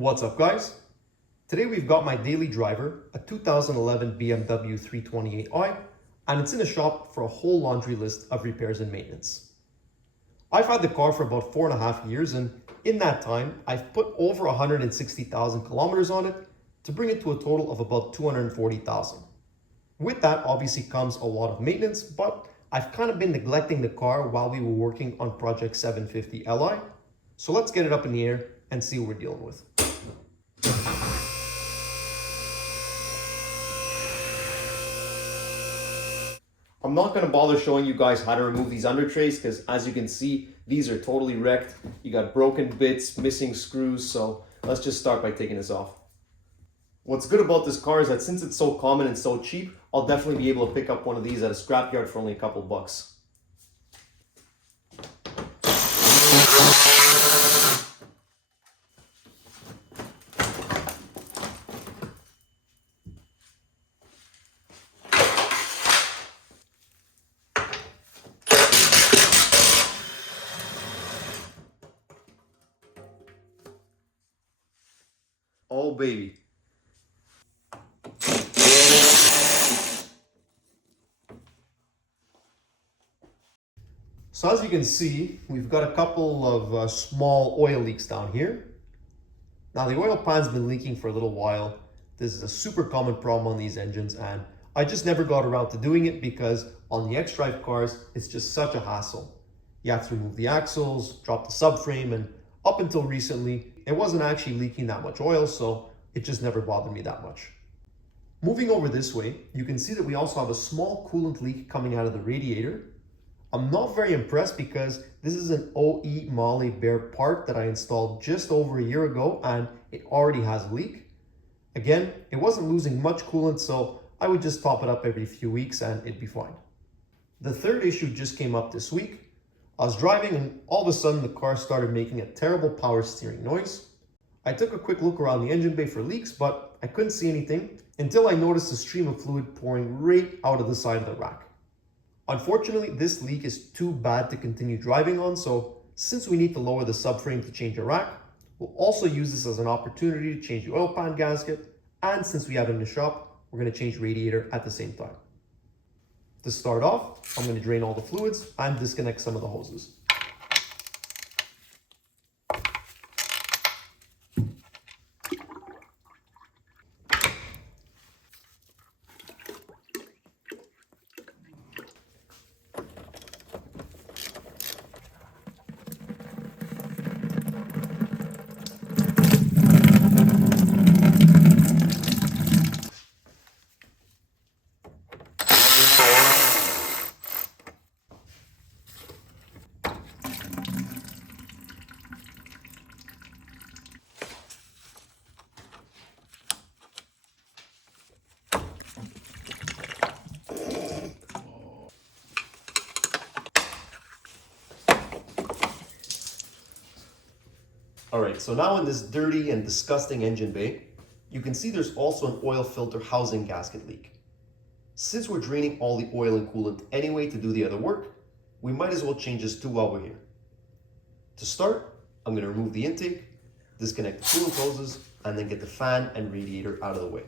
What's up, guys? Today we've got my daily driver, a 2011 BMW 328i, and it's in a shop for a whole laundry list of repairs and maintenance. I've had the car for about 4.5 years, and in that time, I've put over 160,000 kilometers on it to bring it to a total of about 240,000. With that obviously comes a lot of maintenance, but I've kind of been neglecting the car while we were working on Project 750 Li. So let's get it up in the air and see what we're dealing with. I'm not going to bother showing you guys how to remove these undertrays because, as you can see, these are totally wrecked. You got broken bits, missing screws, so let's just start by taking this off. What's good about this car is that since it's so common and so cheap, I'll definitely be able to pick up one of these at a scrapyard for only a couple bucks. Oh baby. So as you can see, we've got a couple of small oil leaks down here. Now the oil pan's been leaking for a little while. This is a super common problem on these engines, and I just never got around to doing it because on the X-Drive cars, it's just such a hassle. You have to remove the axles, drop the subframe, and up until recently, it wasn't actually leaking that much oil, so it just never bothered me that much. Moving over this way, you can see that we also have a small coolant leak coming out of the radiator. I'm not very impressed because this is an OE Molle Bear part that I installed just over a year ago and it already has a leak. Again, it wasn't losing much coolant, so I would just top it up every few weeks and it'd be fine. The third issue just came up this week. I was driving and all of a sudden the car started making a terrible power steering noise. I took a quick look around the engine bay for leaks, but I couldn't see anything until I noticed a stream of fluid pouring right out of the side of the rack. Unfortunately, this leak is too bad to continue driving on, so since we need to lower the subframe to change a rack, we'll also use this as an opportunity to change the oil pan gasket, and since we have it in the shop, we're going to change radiator at the same time. To start off, I'm going to drain all the fluids and disconnect some of the hoses. Alright, so now in this dirty and disgusting engine bay, you can see there's also an oil filter housing gasket leak. Since we're draining all the oil and coolant anyway to do the other work, we might as well change this too while we're here. To start, I'm going to remove the intake, disconnect the coolant hoses, and then get the fan and radiator out of the way.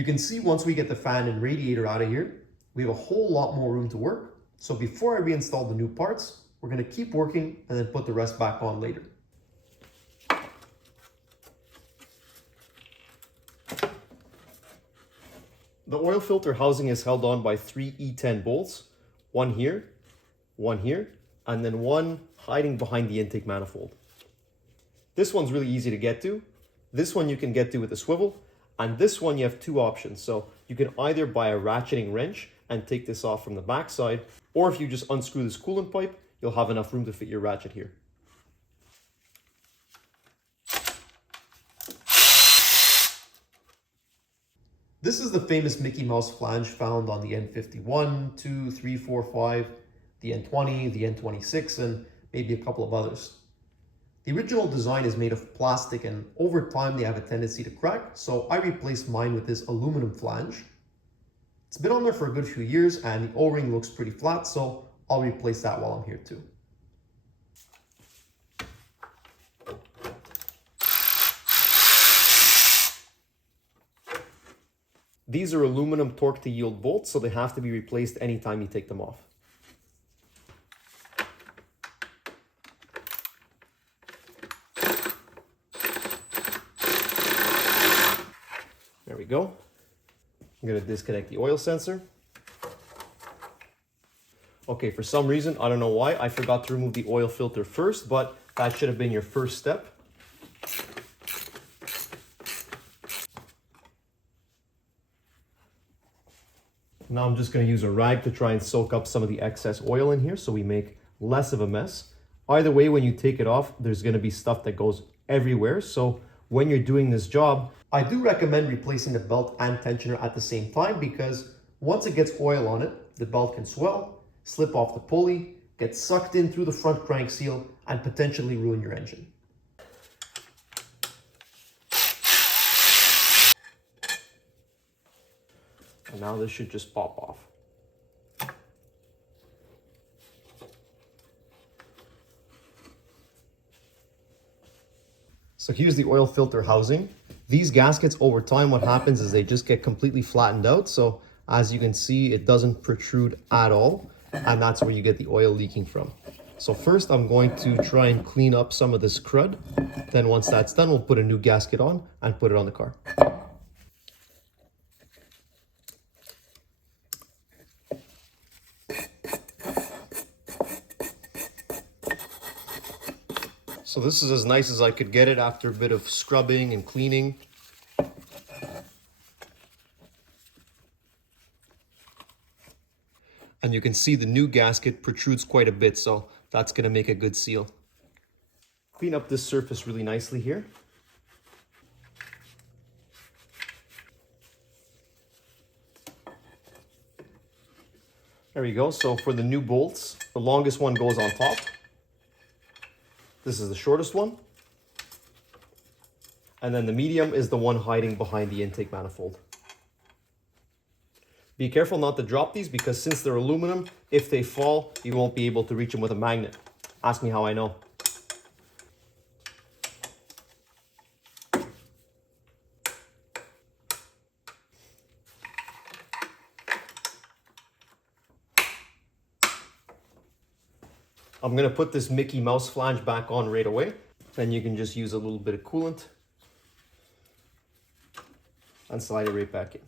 You can see once we get the fan and radiator out of here, we have a whole lot more room to work. So before I reinstall the new parts, we're going to keep working and then put the rest back on later. The oil filter housing is held on by 3 E10 bolts, one here, and then one hiding behind the intake manifold. This one's really easy to get to. This one you can get to with a swivel, and this one you have two options. So you can either buy a ratcheting wrench and take this off from the back side, or if you just unscrew this coolant pipe, you'll have enough room to fit your ratchet here. This is the famous Mickey Mouse flange found on the N51, 2, 3, 4, 5, the N20, the N26, and maybe a couple of others. The original design is made of plastic, and over time they have a tendency to crack, so I replaced mine with this aluminum flange. It's been on there for a good few years and the O-ring looks pretty flat, so I'll replace that while I'm here too. These are aluminum torque to yield bolts, so they have to be replaced anytime you take them off. There we go. I'm going to disconnect the oil sensor. Okay, for some reason, I don't know why, I forgot to remove the oil filter first, but that should have been your first step. Now I'm just going to use a rag to try and soak up some of the excess oil in here so we make less of a mess. Either way, when you take it off, there's going to be stuff that goes everywhere. So when you're doing this job, I do recommend replacing the belt and tensioner at the same time, because once it gets oil on it, the belt can swell, slip off the pulley, get sucked in through the front crank seal, and potentially ruin your engine. And now this should just pop off. So here's the oil filter housing. These gaskets, over time, what happens is they just get completely flattened out. So as you can see, it doesn't protrude at all. And that's where you get the oil leaking from. So first I'm going to try and clean up some of this crud. Then once that's done, we'll put a new gasket on and put it on the car. So this is as nice as I could get it after a bit of scrubbing and cleaning. And you can see the new gasket protrudes quite a bit, so that's going to make a good seal. Clean up this surface really nicely here. There we go. So for the new bolts, the longest one goes on top. This is the shortest one. And then the medium is the one hiding behind the intake manifold. Be careful not to drop these, because since they're aluminum, if they fall, you won't be able to reach them with a magnet. Ask me how I know. I'm going to put this Mickey Mouse flange back on right away. Then you can just use a little bit of coolant and slide it right back in.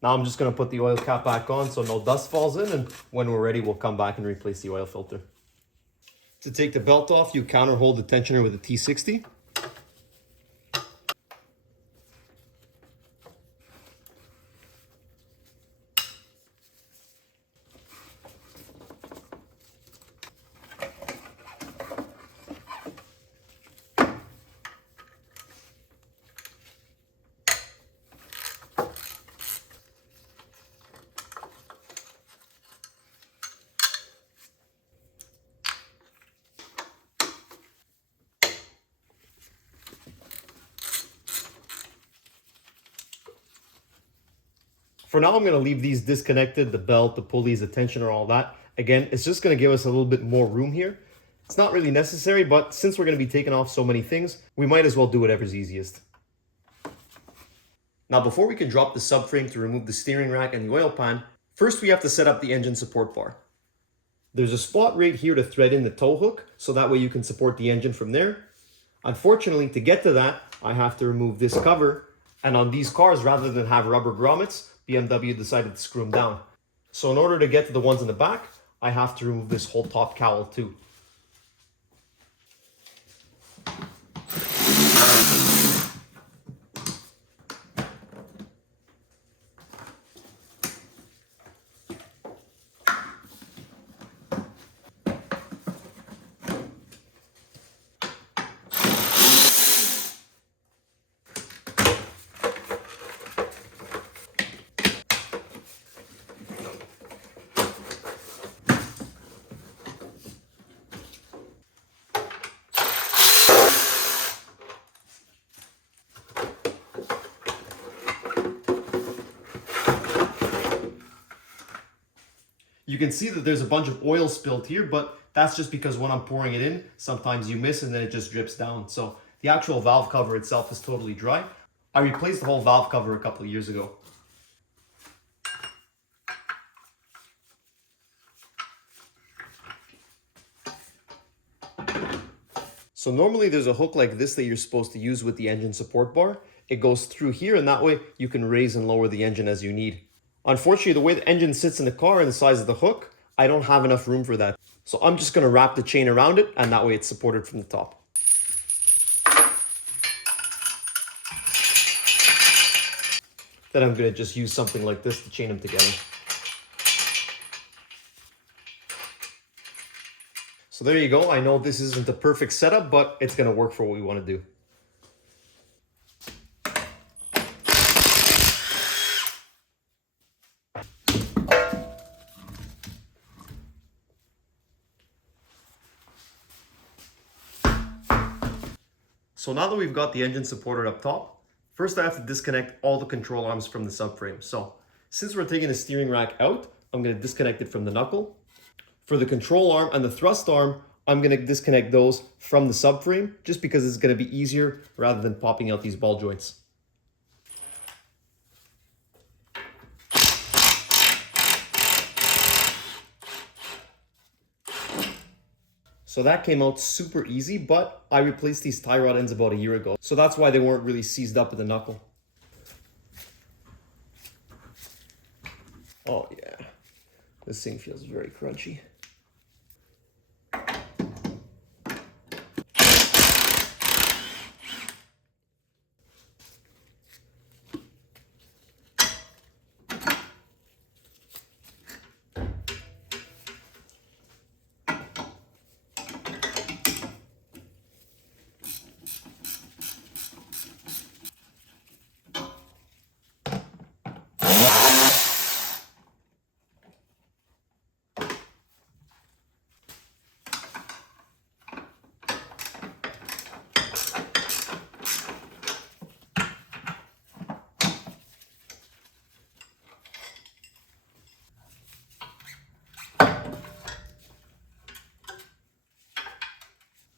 Now I'm just going to put the oil cap back on so no dust falls in, and when we're ready, we'll come back and replace the oil filter. To take the belt off, you counter hold the tensioner with a T60. For now, I'm going to leave these disconnected, the belt, the pulleys, the tensioner, all that. Again, it's just going to give us a little bit more room here. It's not really necessary, but since we're going to be taking off so many things, we might as well do whatever's easiest. Now, before we can drop the subframe to remove the steering rack and the oil pan, first we have to set up the engine support bar. There's a spot right here to thread in the tow hook, so that way you can support the engine from there. Unfortunately, to get to that, I have to remove this cover, and on these cars, rather than have rubber grommets, BMW decided to screw them down. So in order to get to the ones in the back, I have to remove this whole top cowl too. You can see that there's a bunch of oil spilled here, but that's just because when I'm pouring it in, sometimes you miss and then it just drips down. So the actual valve cover itself is totally dry. I replaced the whole valve cover a couple of years ago. So normally there's a hook like this that you're supposed to use with the engine support bar. It goes through here, and that way you can raise and lower the engine as you need. Unfortunately, the way the engine sits in the car and the size of the hook, I don't have enough room for that. So I'm just going to wrap the chain around it, and that way it's supported from the top. Then I'm going to just use something like this to chain them together. So there you go. I know this isn't the perfect setup, but it's going to work for what we want to do. So now that we've got the engine supported up top, first I have to disconnect all the control arms from the subframe. So since we're taking the steering rack out, I'm going to disconnect it from the knuckle. For the control arm and the thrust arm, I'm going to disconnect those from the subframe just because it's going to be easier rather than popping out these ball joints. So that came out super easy, but I replaced these tie rod ends about a year ago. So that's why they weren't really seized up at the knuckle. Oh yeah, this thing feels very crunchy.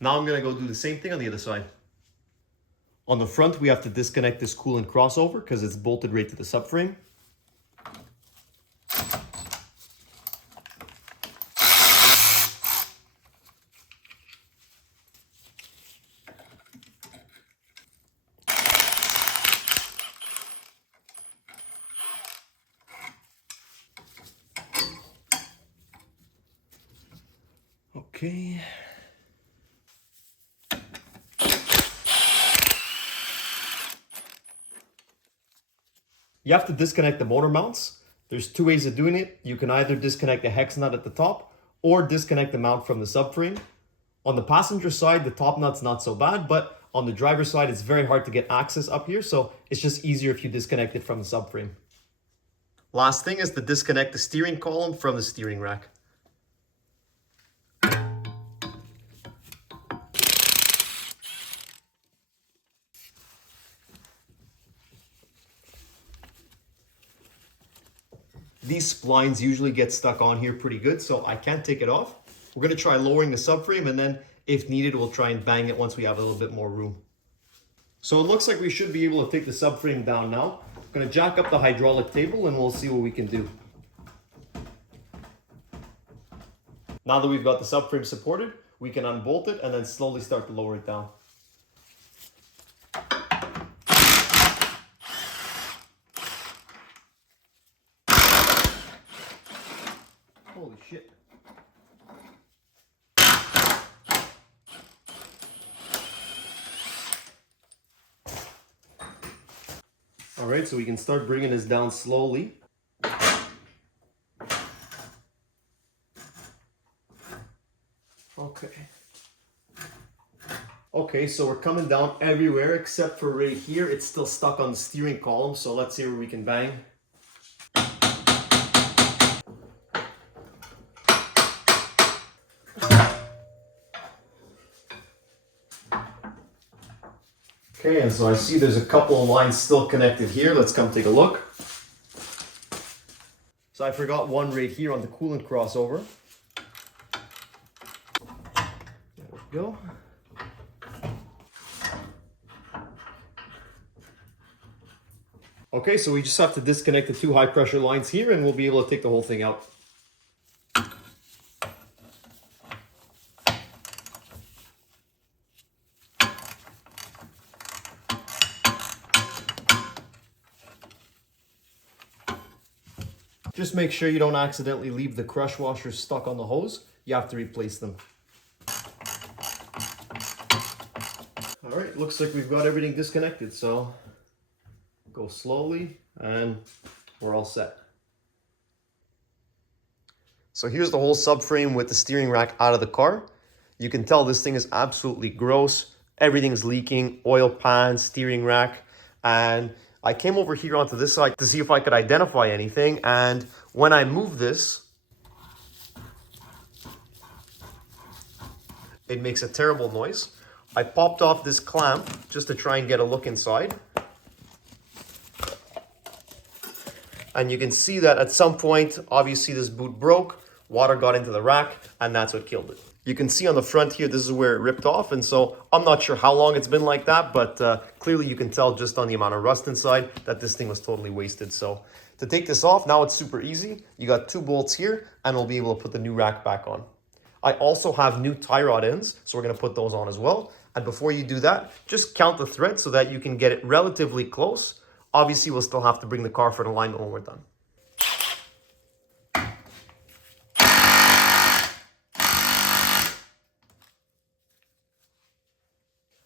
Now I'm going to go do the same thing on the other side. On the front, we have to disconnect this coolant crossover because it's bolted right to the subframe. Okay. You have to disconnect the motor mounts. There's two ways of doing it. You can either disconnect the hex nut at the top or disconnect the mount from the subframe. On the passenger side, the top nut's not so bad, but on the driver's side, it's very hard to get access up here, so it's just easier if you disconnect it from the subframe. Last thing is to disconnect the steering column from the steering rack. These splines usually get stuck on here pretty good, so I can't take it off. We're gonna try lowering the subframe, and then if needed, we'll try and bang it once we have a little bit more room. So it looks like we should be able to take the subframe down now. I'm gonna jack up the hydraulic table and we'll see what we can do. Now that we've got the subframe supported, we can unbolt it and then slowly start to lower it down. Holy shit. All right, so we can start bringing this down slowly. Okay, so we're coming down everywhere except for right here. It's still stuck on the steering column, so let's see where we can bang. Okay, and so I see there's a couple of lines still connected here. Let's come take a look. So I forgot one right here on the coolant crossover. There we go. Okay, so we just have to disconnect the two high pressure lines here and we'll be able to take the whole thing out. Just make sure you don't accidentally leave the crush washers stuck on the hose. You have to replace them. All right, looks like we've got everything disconnected, so go slowly and we're all set. So here's the whole subframe with the steering rack out of the car. You can tell this thing is absolutely gross. Everything's leaking, oil pan, steering rack, and I came over here onto this side to see if I could identify anything, and when I move this, it makes a terrible noise. I popped off this clamp just to try and get a look inside. And you can see that at some point, obviously this boot broke, water got into the rack, and that's what killed it. You can see on the front here, this is where it ripped off, and so I'm not sure how long it's been like that, but clearly you can tell just on the amount of rust inside that this thing was totally wasted. So to take this off, now it's super easy. You got two bolts here, and we'll be able to put the new rack back on. I also have new tie rod ends, so we're gonna put those on as well. And before you do that, just count the threads so that you can get it relatively close. Obviously, we'll still have to bring the car for the alignment when we're done.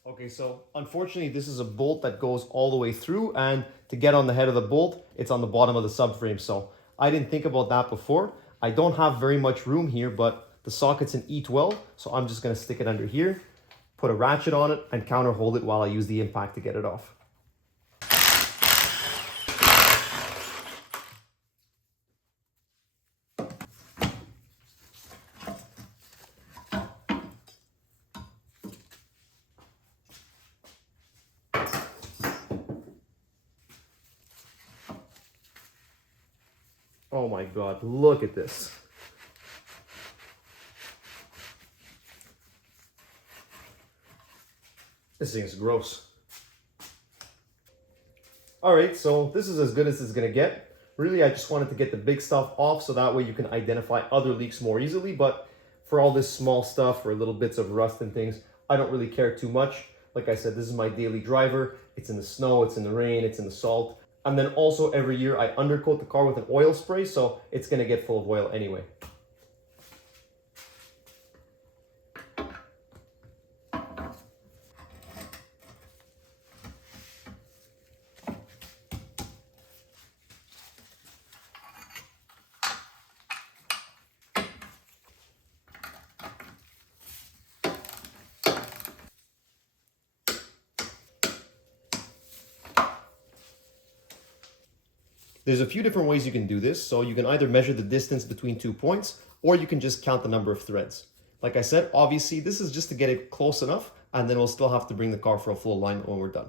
Okay, so unfortunately, this is a bolt that goes all the way through, and to get on the head of the bolt, it's on the bottom of the subframe. So I didn't think about that before. I don't have very much room here, but the socket's an E12, so I'm just gonna stick it under here, put a ratchet on it, and counter hold it while I use the impact to get it off. Oh my God, look at this. This thing is gross. All right, so this is as good as it's gonna get. Really, I just wanted to get the big stuff off so that way you can identify other leaks more easily, but for all this small stuff or little bits of rust and things, I don't really care too much. Like I said, this is my daily driver. It's in the snow, it's in the rain, it's in the salt. And then also every year I undercoat the car with an oil spray, so it's gonna get full of oil anyway. There's a few different ways you can do this. So you can either measure the distance between 2 points, or you can just count the number of threads. Like I said, obviously this is just to get it close enough, and then we'll still have to bring the car for a full alignment when we're done.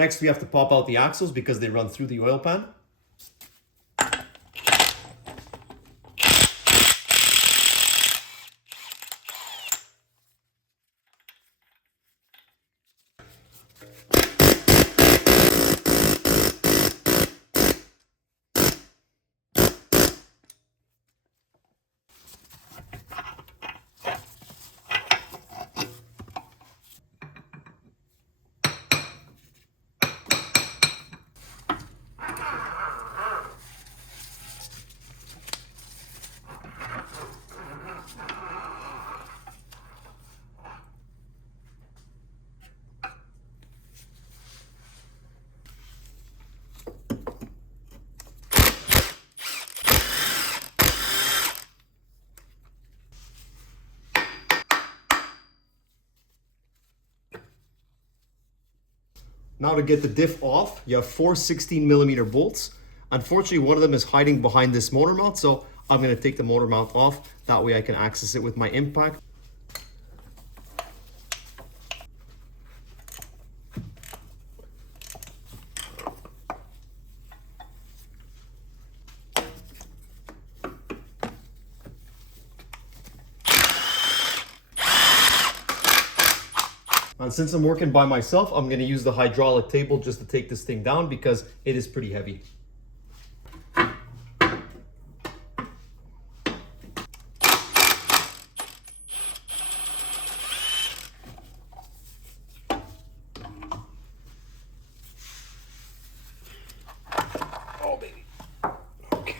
Next, we have to pop out the axles because they run through the oil pan. Now to get the diff off, you have four 16mm bolts. Unfortunately, one of them is hiding behind this motor mount, so I'm going to take the motor mount off. That way I can access it with my impact. And since I'm working by myself, I'm going to use the hydraulic table just to take this thing down because it is pretty heavy. Oh, baby. Okay.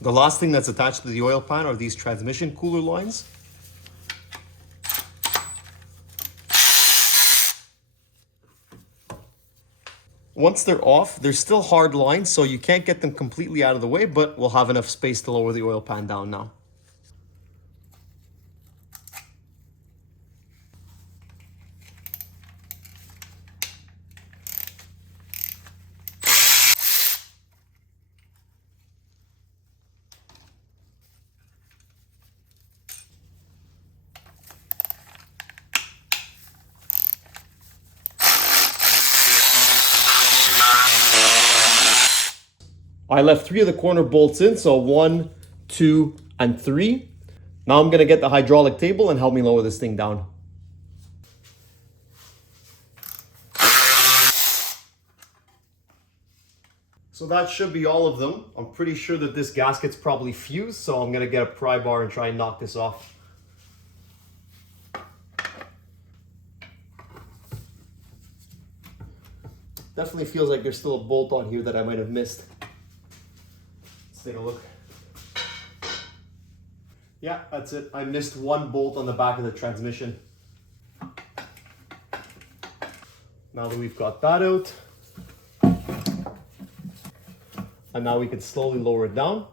The last thing that's attached to the oil pan are these transmission cooler lines. Once they're off, they're still hard lines, so you can't get them completely out of the way, but we'll have enough space to lower the oil pan down now. I left 3 of the corner bolts in, so 1, 2, and 3. Now I'm going to get the hydraulic table and help me lower this thing down. So that should be all of them. I'm pretty sure that this gasket's probably fused, so I'm going to get a pry bar and try and knock this off. Definitely feels like there's still a bolt on here that I might have missed. Let's take a look. Yeah, that's it. I missed one bolt on the back of the transmission. Now that we've got that out, and now we can slowly lower it down.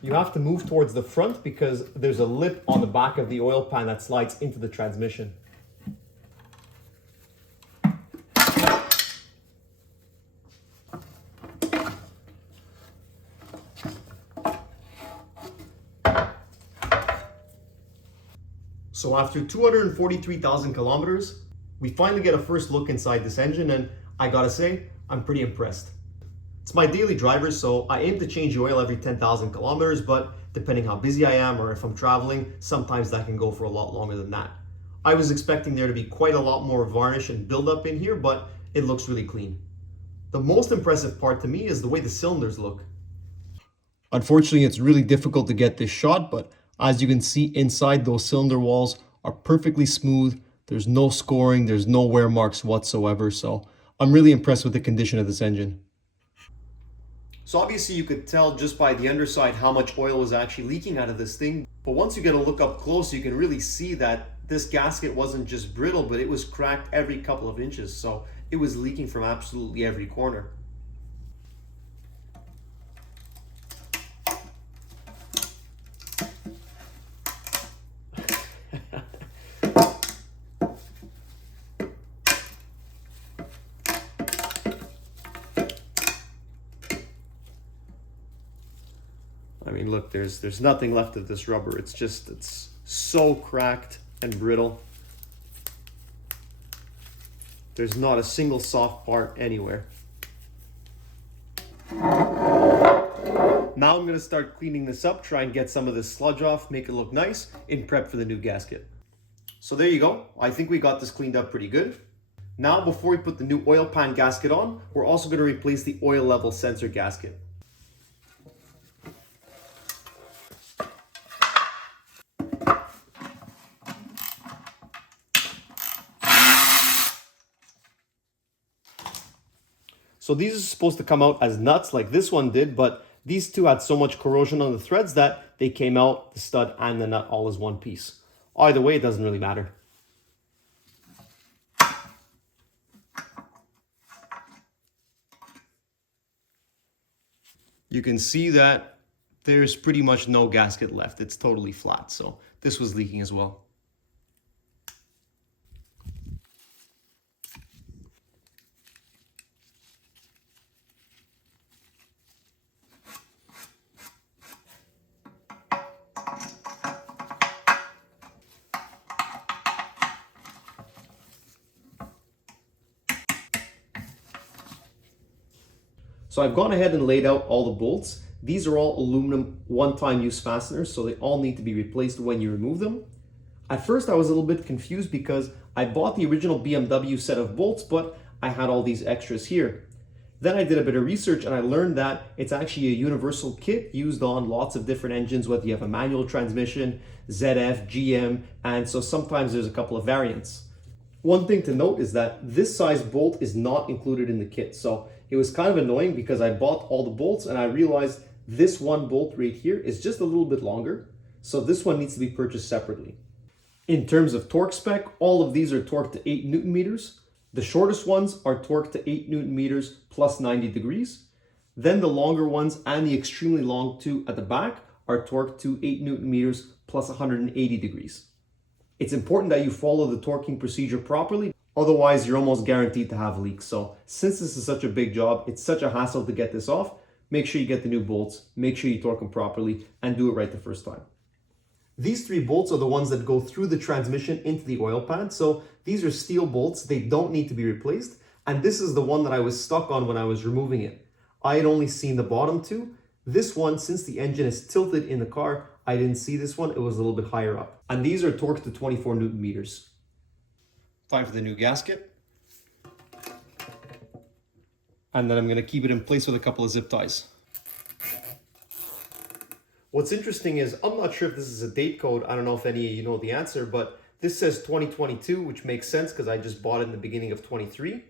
You have to move towards the front because there's a lip on the back of the oil pan that slides into the transmission. So after 243,000 kilometers, we finally get a first look inside this engine, and I gotta say, I'm pretty impressed. It's my daily driver, so I aim to change the oil every 10,000 kilometers, but depending how busy I am or if I'm traveling, sometimes that can go for a lot longer than that. I was expecting there to be quite a lot more varnish and buildup in here, but it looks really clean. The most impressive part to me is the way the cylinders look. Unfortunately, it's really difficult to get this shot, but as you can see inside, those cylinder walls are perfectly smooth. There's no scoring, there's no wear marks whatsoever. So I'm really impressed with the condition of this engine. So obviously you could tell just by the underside how much oil was actually leaking out of this thing. But once you get a look up close, you can really see that this gasket wasn't just brittle, but it was cracked every couple of inches, so it was leaking from absolutely every corner. I mean, look, there's nothing left of this rubber. It's so cracked and brittle. There's not a single soft part anywhere. Now I'm gonna start cleaning this up, try and get some of this sludge off, make it look nice in prep for the new gasket. So there you go. I think we got this cleaned up pretty good. Now, before we put the new oil pan gasket on, we're also gonna replace the oil level sensor gasket. So these are supposed to come out as nuts like this one did, but these two had so much corrosion on the threads that they came out, the stud and the nut, all as one piece. Either way, it doesn't really matter. You can see that there's pretty much no gasket left. It's totally flat, so this was leaking as well. So I've gone ahead and laid out all the bolts. These are all aluminum one-time use fasteners, so they all need to be replaced when you remove them. At first I was a little bit confused because I bought the original BMW set of bolts, but I had all these extras here. Then I did a bit of research and I learned that it's actually a universal kit used on lots of different engines, whether you have a manual transmission, ZF, GM, and so sometimes there's a couple of variants. One thing to note is that this size bolt is not included in the kit, so it was kind of annoying because I bought all the bolts and I realized this one bolt right here is just a little bit longer, so this one needs to be purchased separately. In terms of torque spec, all of these are torqued to 8 Newton meters. The shortest ones are torqued to 8 Newton meters plus 90 degrees. Then the longer ones and the extremely long two at the back are torqued to 8 Newton meters plus 180 degrees. It's important that you follow the torquing procedure properly, otherwise you're almost guaranteed to have leaks. So since this is such a big job, it's such a hassle to get this off, make sure you get the new bolts, make sure you torque them properly, and do it right the first time. These 3 bolts are the ones that go through the transmission into the oil pan. So these are steel bolts, they don't need to be replaced. And this is the one that I was stuck on when I was removing it. I had only seen the bottom 2. This one, since the engine is tilted in the car, I didn't see this one, it was a little bit higher up. And these are torqued to 24 Newton meters. Time for the new gasket. And then I'm gonna keep it in place with a couple of zip ties. What's interesting is, I'm not sure if this is a date code, I don't know if any of you know the answer, but this says 2022, which makes sense because I just bought it in the beginning of 23.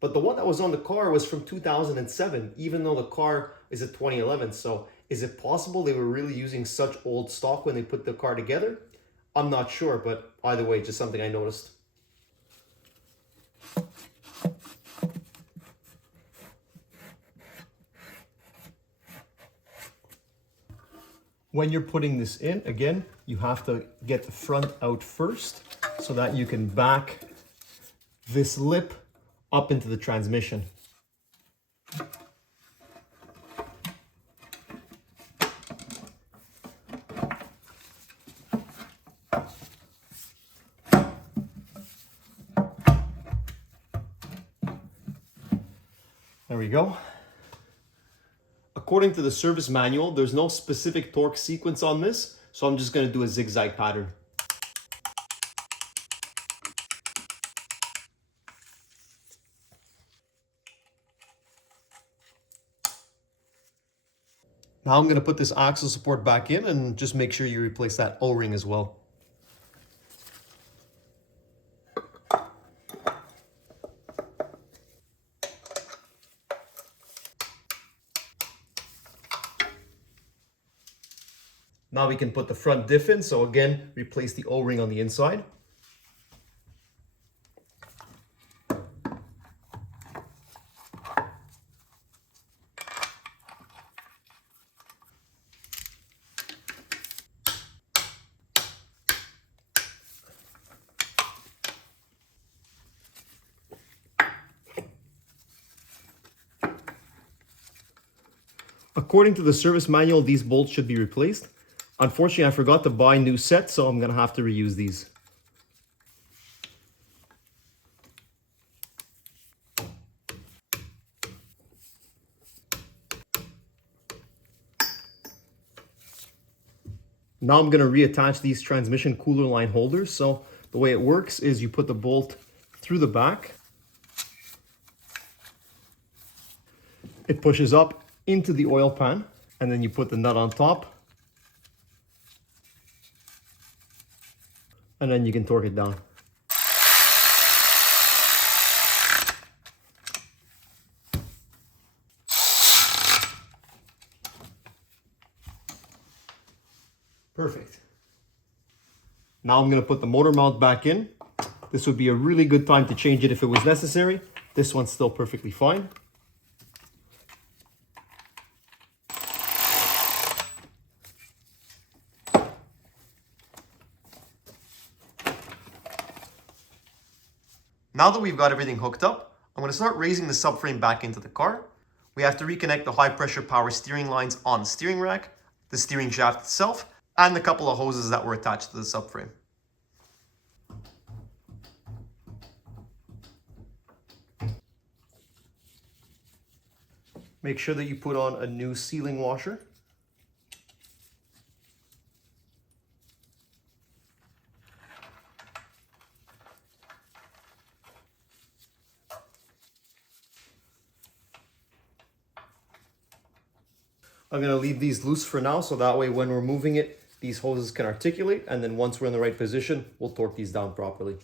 But the one that was on the car was from 2007, even though the car is a 2011. So is it possible they were really using such old stock when they put the car together? I'm not sure, but either way, just something I noticed. When you're putting this in, again, you have to get the front out first so that you can back this lip up into the transmission. There we go. According to the service manual, there's no specific torque sequence on this, so I'm just going to do a zigzag pattern. Now I'm going to put this axle support back in and just make sure you replace that O-ring as well. Now we can put the front diff in, so again, replace the O-ring on the inside. According to the service manual, these bolts should be replaced. Unfortunately, I forgot to buy new sets, so I'm gonna have to reuse these. Now I'm gonna reattach these transmission cooler line holders. So the way it works is you put the bolt through the back. It pushes up into the oil pan, and then you put the nut on top. And then you can torque it down. Perfect. Now I'm going to put the motor mount back in. This would be a really good time to change it if it was necessary. This one's still perfectly fine. Now that we've got everything hooked up, I'm going to start raising the subframe back into the car. We have to reconnect the high pressure power steering lines on the steering rack, the steering shaft itself, and the couple of hoses that were attached to the subframe. Make sure that you put on a new sealing washer. I'm going to leave these loose for now, so that way when we're moving it, these hoses can articulate, and then once we're in the right position, we'll torque these down properly.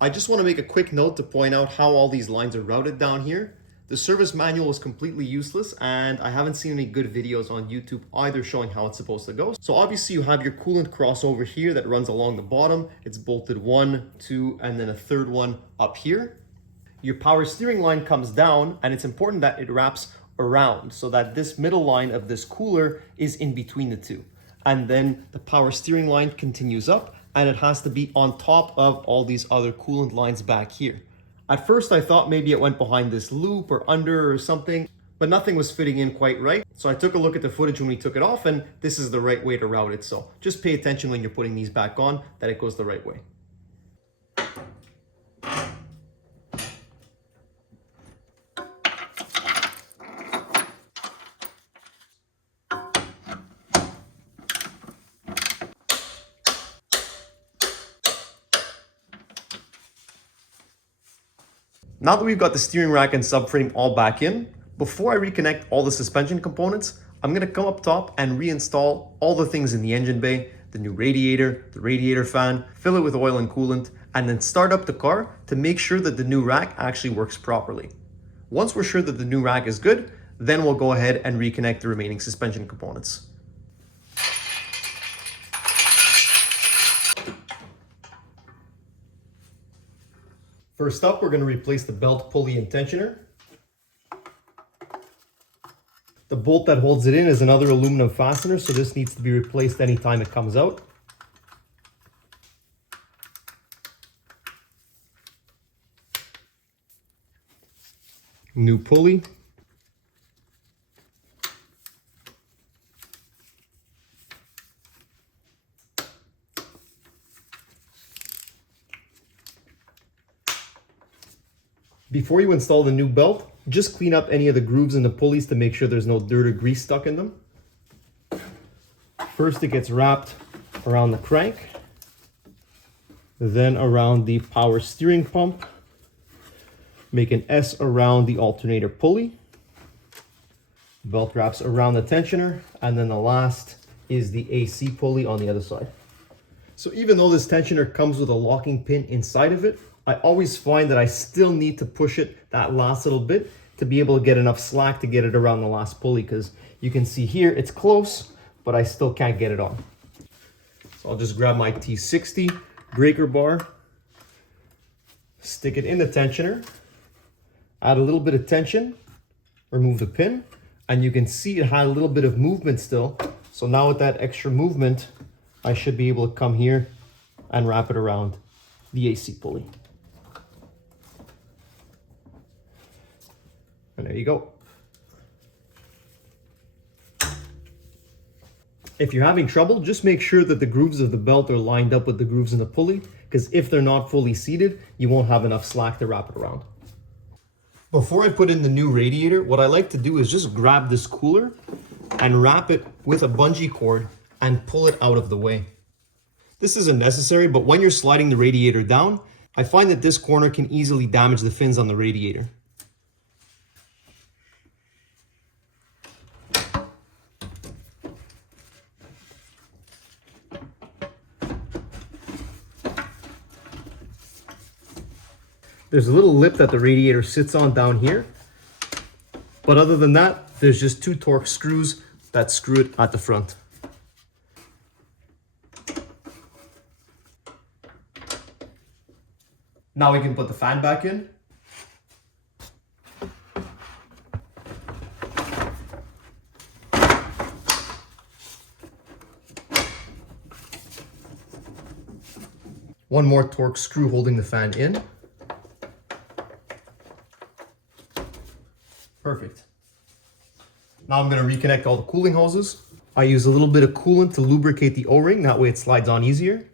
I just want to make a quick note to point out how all these lines are routed down here. The service manual is completely useless, and I haven't seen any good videos on YouTube either showing how it's supposed to go. So obviously you have your coolant crossover here that runs along the bottom. It's bolted 1, 2, and then a third one up here. Your power steering line comes down, and it's important that it wraps around so that this middle line of this cooler is in between the two. And then the power steering line continues up, and it has to be on top of all these other coolant lines back here. At first I thought maybe it went behind this loop or under or something, but nothing was fitting in quite right. So I took a look at the footage when we took it off, and this is the right way to route it. So just pay attention when you're putting these back on that it goes the right way. Now that we've got the steering rack and subframe all back in, before I reconnect all the suspension components, I'm going to come up top and reinstall all the things in the engine bay, the new radiator, the radiator fan, fill it with oil and coolant, and then start up the car to make sure that the new rack actually works properly. Once we're sure that the new rack is good, then we'll go ahead and reconnect the remaining suspension components. First up, we're going to replace the belt pulley and tensioner. The bolt that holds it in is another aluminum fastener, so this needs to be replaced anytime it comes out. New pulley. Before you install the new belt, just clean up any of the grooves in the pulleys to make sure there's no dirt or grease stuck in them. First, it gets wrapped around the crank, then around the power steering pump. Make an S around the alternator pulley. Belt wraps around the tensioner, and then the last is the AC pulley on the other side. So even though this tensioner comes with a locking pin inside of it, I always find that I still need to push it that last little bit to be able to get enough slack to get it around the last pulley, because you can see here it's close, but I still can't get it on. So I'll just grab my T60 breaker bar, stick it in the tensioner, add a little bit of tension, remove the pin, and you can see it had a little bit of movement still. So now with that extra movement, I should be able to come here and wrap it around the AC pulley. And there you go. If you're having trouble, just make sure that the grooves of the belt are lined up with the grooves in the pulley, because if they're not fully seated, you won't have enough slack to wrap it around. Before I put in the new radiator, what I like to do is just grab this cooler and wrap it with a bungee cord and pull it out of the way. This isn't necessary, but when you're sliding the radiator down, I find that this corner can easily damage the fins on the radiator. There's a little lip that the radiator sits on down here, but other than that, there's just 2 Torx screws that screw it at the front. Now we can put the fan back in. One more Torx screw holding the fan in. Perfect. Now I'm going to reconnect all the cooling hoses. I use a little bit of coolant to lubricate the O-ring, that way it slides on easier.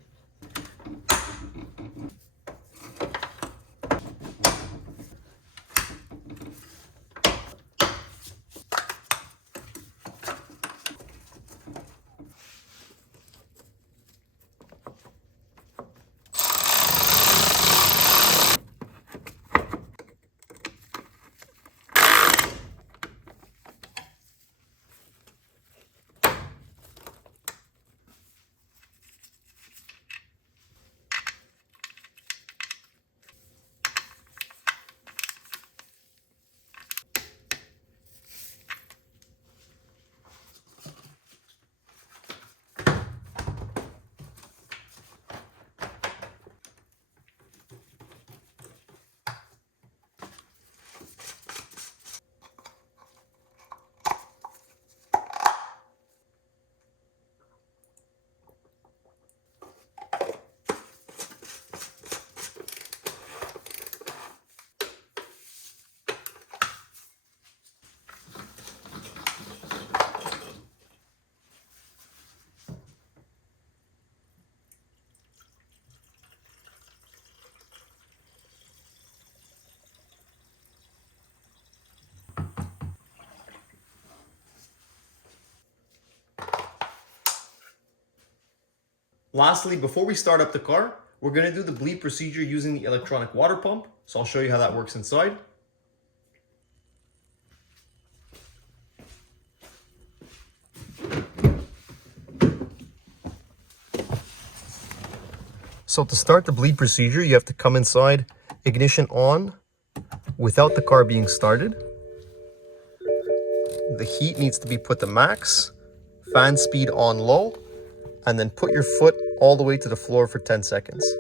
Lastly, before we start up the car, we're going to do the bleed procedure using the electronic water pump. So I'll show you how that works inside. So to start the bleed procedure, you have to come inside, ignition on, without the car being started. The heat needs to be put to max, fan speed on low, and then put your foot all the way to the floor for 10 seconds.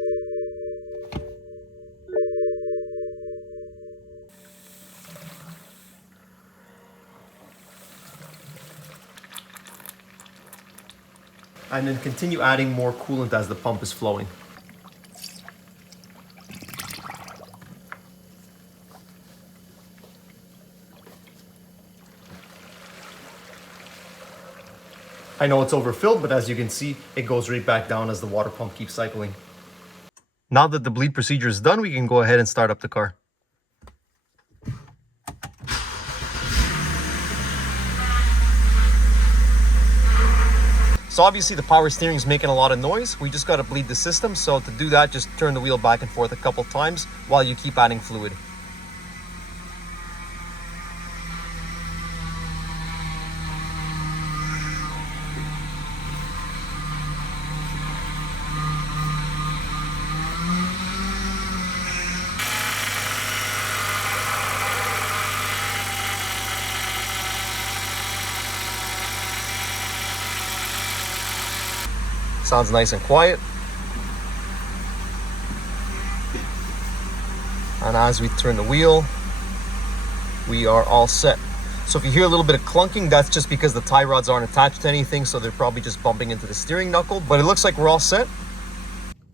And then continue adding more coolant as the pump is flowing. I know it's overfilled, but as you can see, it goes right back down as the water pump keeps cycling. Now that the bleed procedure is done, we can go ahead and start up the car. So obviously the power steering is making a lot of noise. We just got to bleed the system. So to do that, just turn the wheel back and forth a couple times while you keep adding fluid. Sounds nice and quiet. And as we turn the wheel, we are all set. So if you hear a little bit of clunking, that's just because the tie rods aren't attached to anything, so they're probably just bumping into the steering knuckle, but it looks like we're all set.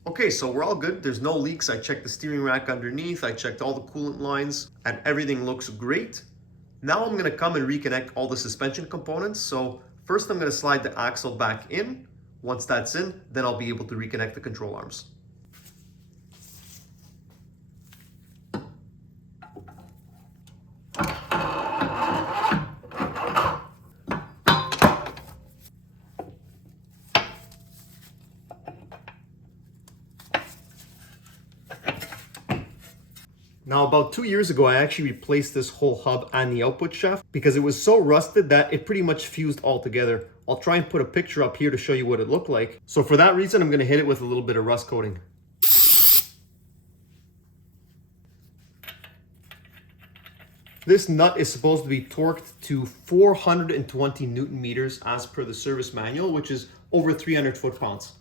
Okay, so we're all good. There's no leaks. I checked the steering rack underneath. I checked all the coolant lines and everything looks great. Now I'm gonna come and reconnect all the suspension components. So first I'm gonna slide the axle back in. Once that's in, then I'll be able to reconnect the control arms. Now, about 2 years ago, I actually replaced this whole hub and the output shaft because it was so rusted that it pretty much fused all together. I'll try and put a picture up here to show you what it looked like. So for that reason, I'm gonna hit it with a little bit of rust coating. This nut is supposed to be torqued to 420 Newton meters as per the service manual, which is over 300 foot-pounds.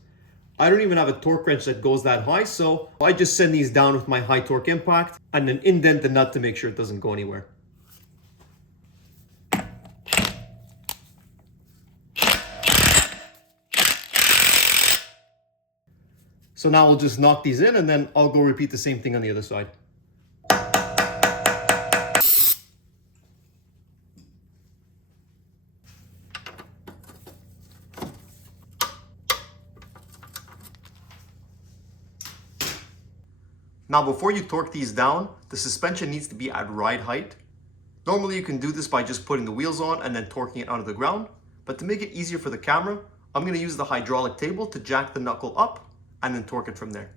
I don't even have a torque wrench that goes that high, so I just send these down with my high torque impact and then indent the nut to make sure it doesn't go anywhere. So now we'll just knock these in and then I'll go repeat the same thing on the other side. Now before you torque these down, the suspension needs to be at ride height. Normally you can do this by just putting the wheels on and then torquing it out of the ground, but to make it easier for the camera, I'm going to use the hydraulic table to jack the knuckle up and then torque it from there.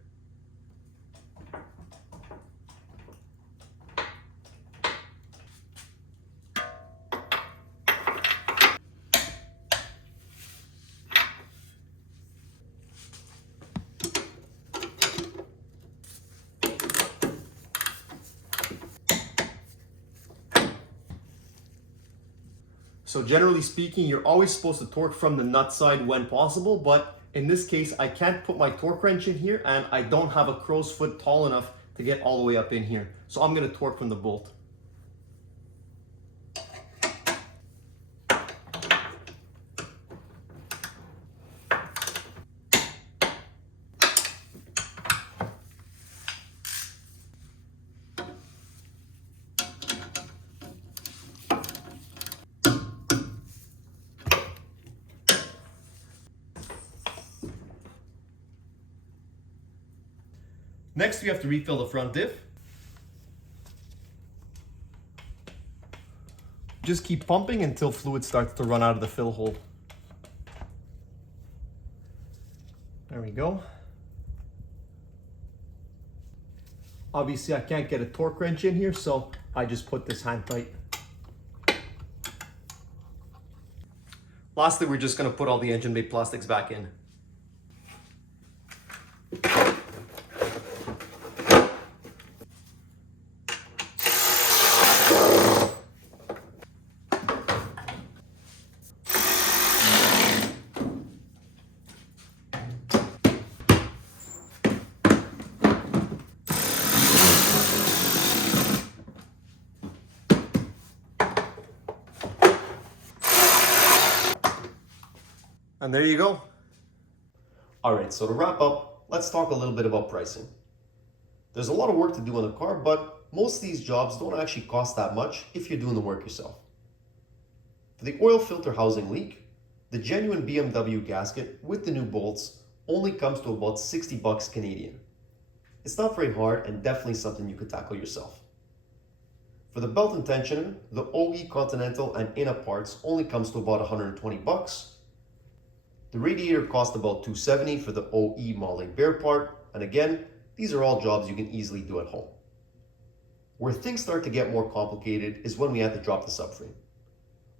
So generally speaking, you're always supposed to torque from the nut side when possible, but in this case, I can't put my torque wrench in here and I don't have a crow's foot tall enough to get all the way up in here. So I'm gonna torque from the bolt. Next, we have to refill the front diff. Just keep pumping until fluid starts to run out of the fill hole. There we go. Obviously, I can't get a torque wrench in here, so I just put this hand tight. Lastly, we're just going to put all the engine bay plastics back in. And there you go. All right, so to wrap up, let's talk a little bit about pricing. There's a lot of work to do on the car, but most of these jobs don't actually cost that much if you're doing the work yourself. For the oil filter housing leak, the genuine BMW gasket with the new bolts only comes to about 60 bucks Canadian. It's not very hard and definitely something you could tackle yourself. For the belt and tensioner, the OE Continental and INA parts only comes to about 120 bucks. The radiator cost about $270 for the OE Molly Bear part, and again, these are all jobs you can easily do at home. Where things start to get more complicated is when we have to drop the subframe.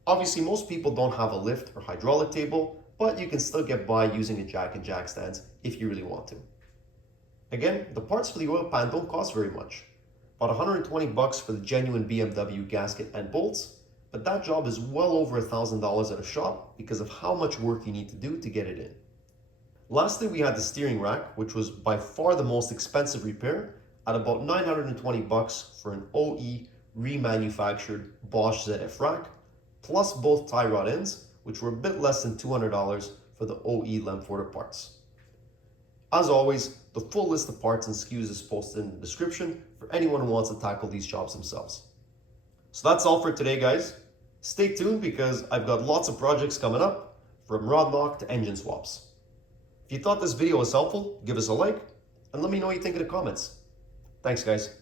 Obviously, most people don't have a lift or hydraulic table, but you can still get by using a jack and jack stands if you really want to. Again, the parts for the oil pan don't cost very much. About 120 bucks for the genuine BMW gasket and bolts, but that job is well over $1,000 at a shop because of how much work you need to do to get it in. Lastly, we had the steering rack, which was by far the most expensive repair at about 920 bucks for an OE remanufactured Bosch ZF rack, plus both tie rod ends, which were a bit less than $200 for the OE Lemforder parts. As always, the full list of parts and SKUs is posted in the description for anyone who wants to tackle these jobs themselves. So that's all for today, guys. Stay tuned because I've got lots of projects coming up, from rod lock to engine swaps. If you thought this video was helpful, give us a like and let me know what you think in the comments. Thanks, guys.